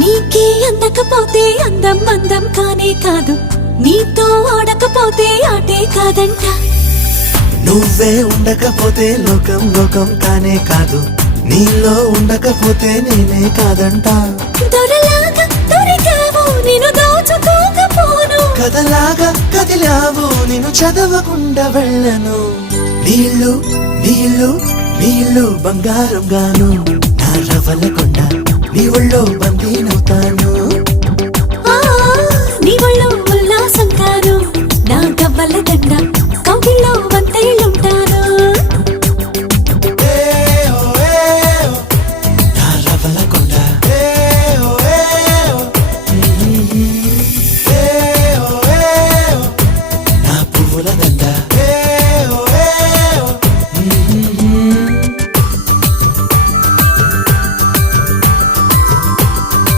నీకే అందకపోతే అందం అందం కానే కాదు, నీతో ఆడకపోతే ఆటే కాదంట. నువ్వే ఉండకపోతే లోకం లోకం కానే కాదు, నీలో ఉండకపోతే నేనే కాదంట. దొరలాగా దొరికావు నిన్ను దోచుకోకపోను, కథలాగా కదిలావు నిన్ను చదవకుండా వెళ్ళను. నీళ్ళు నీళ్ళు నీళ్ళు బంగారం గాను, నా రవల కొండ నీ ఒళ్ళో బందీ